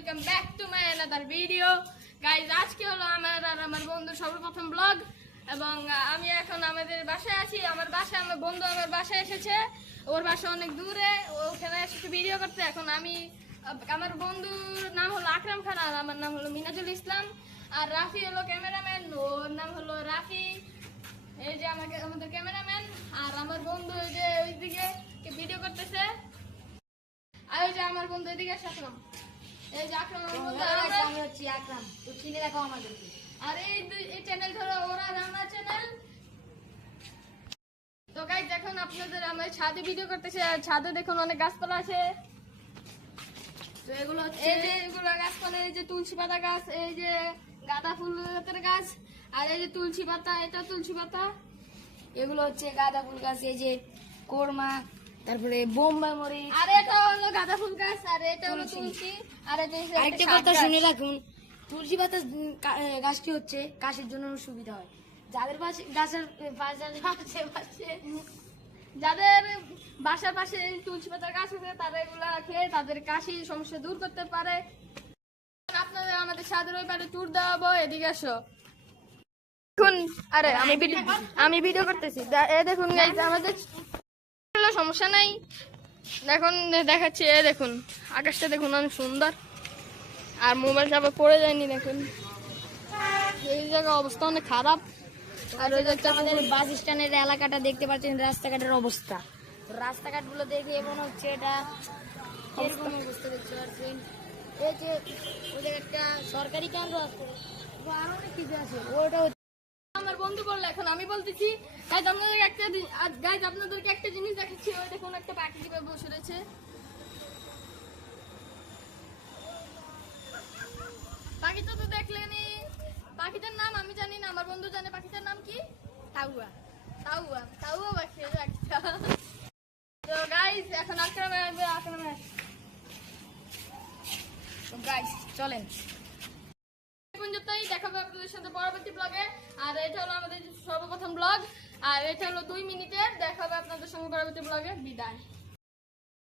Welcome back to my another video guys. আজকে হলো আমার আর আমার বন্ধুর সর্বপ্রথম ব্লগ এবং আমি এখন আমাদের বাসায় আছি। আমার বন্ধু আমার বাসায় এসেছে, ওর বাসা অনেক দূরে, ওখানে এসেছে ভিডিও করতে। এখন আমার বন্ধুর নাম হলো আকরাম খান আর আমার নাম হলো মিনাজুল ইসলাম, আর রাফি হলো ক্যামেরাম্যান, ওর নাম হলো রাফি। এই যে আমাদের ক্যামেরাম্যান, আর আমার বন্ধু ওই যে ওইদিকে ভিডিও করতেছে। আর ওই যে আমার বন্ধু এদিকে আকরাম, এই যে আকরাম আমার বন্ধু, আমি হচ্ছি আকরাম। তো চিনে রাখো আমাদেরকে। আর এই চ্যানেল ধরো ওরা রান্না চ্যানেল। তো গাইস এখন আপনাদের আমরা ছাদে ভিডিও করতেছি, আর ছাদে দেখুন অনেক গাছপালা আছে। তো এগুলো হচ্ছে এই যে এগুলো গাছপালা, এই যে তুলসী পাতা গাছ, এই যে গাঁদা ফুলের গাছ, আর এই যে তুলসী পাতা, এটা তুলসী পাতা। এগুলো হচ্ছে গাঁদা ফুল গাছ, এই যে কোরমা, তারপরে বোম্বাই মরিচ। আর এটা হলো গাঁদা ফুল গাছ, আর এটা হলো তুলসী। আর এটা আরেকটা কথা শুনে রাখুন, তুলসী পাতা গাছটি হচ্ছে কাশির জন্য সুবিধা হয়। যাদের গাছের যাদের বাসার পাশে এই তুলসী পাতার গাছ আছে, তারা এগুলা খেয়ে তাদের কাশির সমস্যা দূর করতে পারে। আপনাদের আমাদের ছাদের ওই পারে ট্যুর দেওয়াবো, এদিকে আসো। দেখুন, আরে আমি ভিডিও করতেছি, দেখুন গাইস, আমাদের সমস্যা নাই। দেখুন দেখাচ্ছি, দেখুন আকাশটা দেখুন অনেক সুন্দর, আর মোবাইলটা আবার পড়ে যায়নি। দেখুন এই জায়গার অবস্থা অনেক খারাপ। আর ওই যে আমাদের বাস স্ট্যান্ডের এলাকাটা দেখতে পাচ্ছেন, রাস্তাঘাটের অবস্থা। রাস্তাঘাট গুলো দেখে মনে হচ্ছে এটা এরকম অবস্থা দেখতে পাচ্ছেন। এই যে ওই যে একটা সরকারি কেন্দ্র আছে, আরো অনেক কিছু আছে, ওটা আমার বন্ধু বললো, এখন আমি বলতেছি। আপনাদেরকে একটা জিনিস দেখাচ্ছি, ওই দেখুন একটা পাখি কিভাবে বসে রয়েছে। পাখিটা তো দেখলেনি, পাখিটার নাম আমি জানি না, আমার বন্ধু জানে। পাখিটার নাম কি? তাউয়া। তাউয়া তাউয়া পাখি একটা। তো গাইস এখন আক্রমণ গাইস চলেন। দেখাবো আপনাদের সাথে পরবর্তী ব্লগে। আর এটা হলো আমাদের সর্বপ্রথম ব্লগ, আর এটা হলো 2 মিনিটের। দেখাবো আপনাদের সঙ্গে পরবর্তী ব্লগে। বিদায়।